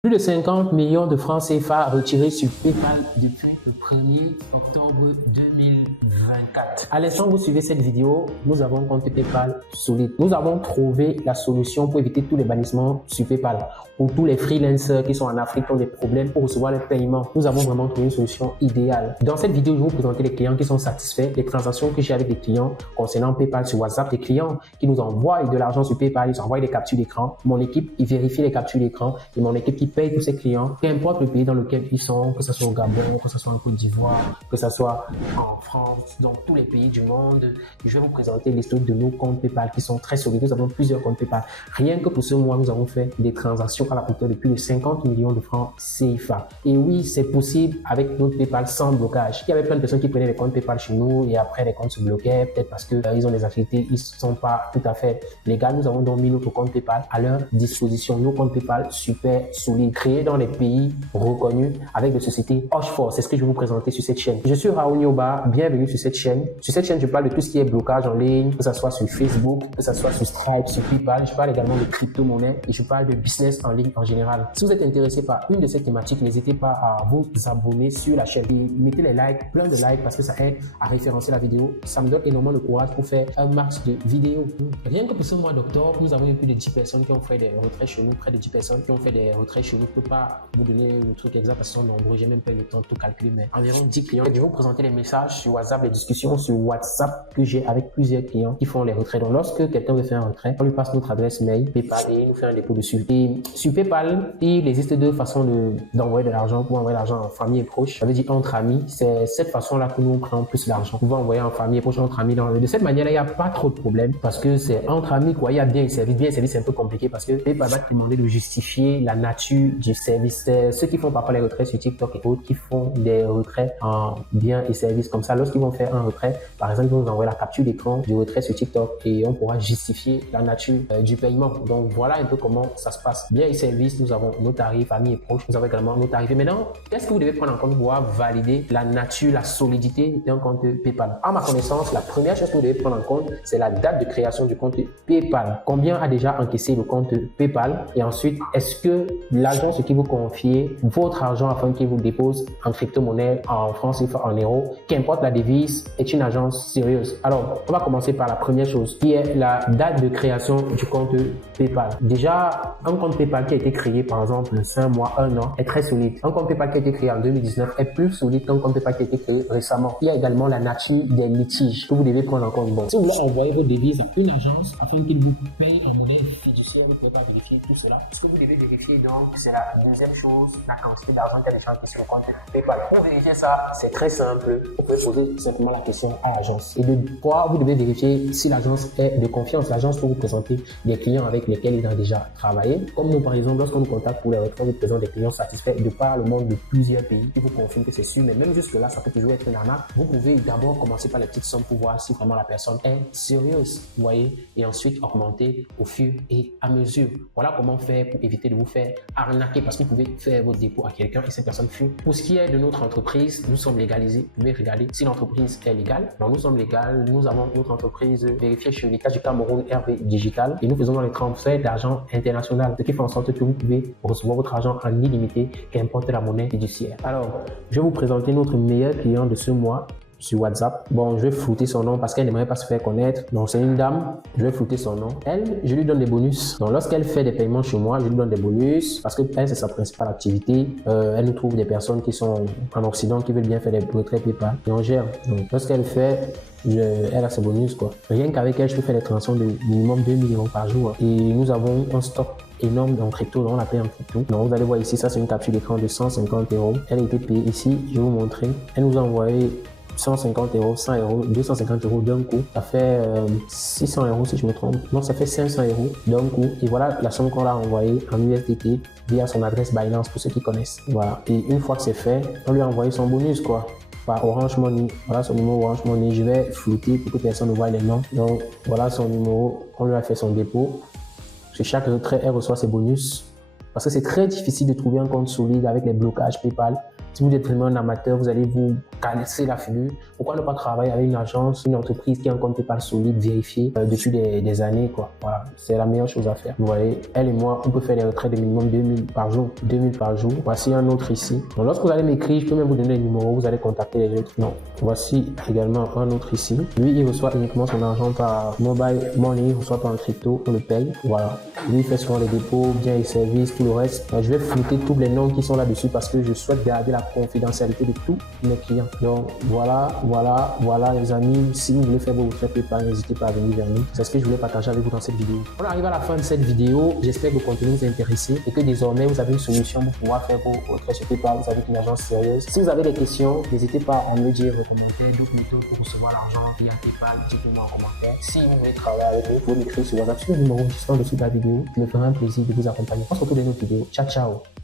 Plus de 50 millions de francs CFA retirés sur PayPal depuis le 1er octobre 2024. À l'instant où vous suivez cette vidéo, nous avons un compte PayPal solide. Nous avons trouvé la solution pour éviter tous les bannissements sur PayPal. Pour tous les freelancers qui sont en Afrique qui ont des problèmes pour recevoir les paiements, nous avons vraiment trouvé une solution idéale. Dans cette vidéo, je vais vous présenter les clients qui sont satisfaits, les transactions que j'ai avec des clients concernant PayPal sur WhatsApp, des clients qui nous envoient de l'argent sur PayPal, ils envoient des captures d'écran. Mon équipe, il vérifie les captures d'écran et mon équipe qui paye tous ces clients, qu'importe le pays dans lequel ils sont, que ce soit au Gabon, que ce soit en Côte d'Ivoire, que ce soit en France, dans tous les pays du monde. Je vais vous présenter l'historique de nos comptes PayPal qui sont très solides. Nous avons plusieurs comptes PayPal. Rien que pour ce mois, nous avons fait des transactions à la hauteur de plus de 50 millions de francs CFA. Et oui, c'est possible avec notre PayPal sans blocage. Il y avait plein de personnes qui prenaient les comptes PayPal chez nous et après les comptes se bloquaient, peut-être parce que ils ont des activités, ils ne sont pas tout à fait légales. Nous avons donc mis notre compte PayPal à leur disposition. Nos comptes PayPal super solides, créés dans les pays reconnus avec des sociétés Hochefort. C'est ce que je vais vous présenter sur cette chaîne. Je suis Raoul Nioba, bienvenue sur cette chaîne. Sur cette chaîne, je parle de tout ce qui est blocage en ligne, que ce soit sur Facebook, que ce soit sur Stripe, sur PayPal. Je parle également de crypto-monnaies et je parle de business en ligne en général. Si vous êtes intéressé par une de ces thématiques, n'hésitez pas à vous abonner sur la chaîne et mettez les likes, plein de likes parce que ça aide à référencer la vidéo. Ça me donne énormément de courage pour faire un max de vidéos. Rien que pour ce mois d'octobre, nous avons eu plus de 10 personnes qui ont fait des retraits chez nous, près de 10 personnes qui ont fait des retraits chez nous. Je ne peux pas vous donner le truc exact parce qu'ils sont nombreux, j'ai même pas eu le temps de tout calculer, mais environ 10 clients. Je vais vous présenter les messages sur WhatsApp, les discussions sur WhatsApp que j'ai avec plusieurs clients qui font les retraits. Donc lorsque quelqu'un veut faire un retrait, on lui passe notre adresse mail, PayPal, et il nous fait un dépôt dessus. Et sur PayPal, il existe deux façons d'envoyer de l'argent. Pour envoyer l'argent en famille et proche, ça veut dire entre amis. C'est cette façon-là que nous on prend plus l'argent. Vous pouvez envoyer en famille et proche, entre amis. De cette manière-là, il n'y a pas trop de problème parce que c'est entre amis quoi. Il y a bien et service. Bien et service, c'est un peu compliqué parce que PayPal va te demander de justifier la nature du service. C'est ceux qui font parfois les retraits sur TikTok et autres qui font des retraits en biens et services comme ça. Lorsqu'ils vont faire un retrait, par exemple, ils vont nous envoyer la capture d'écran du retrait sur TikTok et on pourra justifier la nature du paiement. Donc voilà un peu comment ça se passe. Biens et services, nous avons nos tarifs, famille et proches, nous avons également nos tarifs. Et maintenant, qu'est-ce que vous devez prendre en compte pour pouvoir valider la nature, la solidité d'un compte PayPal? À ma connaissance, la première chose que vous devez prendre en compte, c'est la date de création du compte PayPal. Combien a déjà encaissé le compte PayPal? Et ensuite, est-ce que l'agence qui vous confie votre argent afin qu'il vous dépose en crypto-monnaie, en francs CFA, en euros, qu'importe la devise, est une agence sérieuse? Alors, on va commencer par la première chose, qui est la date de création du compte PayPal. Déjà, un compte PayPal qui a été créé, par exemple, 5 mois, 1 an, est très solide. Un compte PayPal qui a été créé en 2019 est plus solide qu'un compte PayPal qui a été créé récemment. Il y a également la nature des litiges que vous devez prendre en compte. Bon, si vous voulez envoyer vos devises à une agence afin qu'ils vous payent en monnaie fiduciaire, vous ne pouvez pas vérifier tout cela. Ce que vous devez vérifier donc, c'est la deuxième chose, la quantité d'argent qu'il y a déjà qui sur le compte PayPal. Pour vérifier ça, c'est très simple. Vous pouvez poser simplement la question à l'agence. Et de quoi vous devez vérifier si l'agence est de confiance. L'agence peut vous présenter des clients avec lesquels il a déjà travaillé. Comme nous, par exemple, lorsqu'on nous contacte pour les retraits, nous présentons des clients satisfaits de par le monde de plusieurs pays qui vous confirment que c'est sûr. Mais même jusque-là, ça peut toujours être une arnaque. Vous pouvez d'abord commencer par les petites sommes pour voir si vraiment la personne est sérieuse. Vous voyez, et ensuite augmenter au fur et à mesure. Voilà comment faire pour éviter de vous faire arnaquer parce que vous pouvez faire votre dépôt à quelqu'un et cette personne fuit. Pour ce qui est de notre entreprise, nous sommes légalisés. Vous pouvez regarder si l'entreprise est légale. Donc nous sommes légales. Nous avons notre entreprise vérifiée chez l'État du Cameroun, RV Digital, et nous faisons dans les transferts d'argent international, ce qui fait en sorte que vous pouvez recevoir votre argent en illimité, qu'importe la monnaie fiduciaire. Alors, je vais vous présenter notre meilleur client de ce mois sur WhatsApp. Bon, je vais flouter son nom parce qu'elle n'aimerait pas se faire connaître. Donc, c'est une dame. Je vais flouter son nom. Elle, je lui donne des bonus. Donc, lorsqu'elle fait des paiements chez moi, je lui donne des bonus parce que elle, c'est sa principale activité. Elle nous trouve des personnes qui sont en Occident qui veulent bien faire des retraits PayPal et on gère. Donc, lorsqu'elle fait, elle a ses bonus, quoi. Rien qu'avec elle, je peux faire des transactions de minimum 2 000 € par jour. Et nous avons un stock énorme en crypto, on la paye en crypto. Donc, vous allez voir ici, ça, c'est une capture d'écran de 150 €. Elle a été payée ici. Je vais vous montrer. Elle nous a envoyé 150 €, 100 €, 250 € d'un coup. Ça fait 600 € si je me trompe. Non, ça fait 500 € d'un coup. Et voilà la somme qu'on l'a envoyée en USDT via son adresse Binance pour ceux qui connaissent. Voilà. Et une fois que c'est fait, on lui a envoyé son bonus, quoi. Par Orange Money. Voilà son numéro Orange Money. Je vais flouter pour que personne ne voie les noms. Donc, voilà son numéro. On lui a fait son dépôt. Sur chaque retrait, elle reçoit ses bonus. Parce que c'est très difficile de trouver un compte solide avec les blocages PayPal. Si vous êtes vraiment un amateur, vous allez vous casser la figure. Pourquoi ne pas travailler avec une agence, une entreprise qui a un compte PayPal solide, vérifié depuis des années, quoi. Voilà, c'est la meilleure chose à faire. Vous voyez, elle et moi, on peut faire des retraits de minimum 2000 par jour. 2000 par jour. Voici un autre ici. Donc, lorsque vous allez m'écrire, je peux même vous donner le numéro, vous allez contacter les autres. Non. Voici également un autre ici. Lui, il reçoit uniquement son argent par mobile money, il reçoit par un crypto, on le paye. Voilà. Lui, il fait souvent les dépôts, biens et services, tout le reste. Je vais flouter tous les noms qui sont là-dessus parce que je souhaite garder la confidentialité de tous mes clients. Donc, voilà les amis. Si vous voulez faire vos retraits PayPal, n'hésitez pas à venir vers nous. C'est ce que je voulais partager avec vous dans cette vidéo. On arrive à la fin de cette vidéo. J'espère que le contenu vous a intéressé et que désormais, vous avez une solution pour pouvoir faire vos retraits sur PayPal avec une agence sérieuse. Si vous avez des questions, n'hésitez pas à me le dire en commentaire. D'autres méthodes pour recevoir l'argent via PayPal, dites-moi en commentaire. Si vous voulez travailler avec nous, vous pouvez m'écrire sur WhatsApp sur le numéro juste en dessous de la vidéo. Je me ferai un plaisir de vous accompagner. On se retrouve dans une autre vidéo. Ciao, ciao.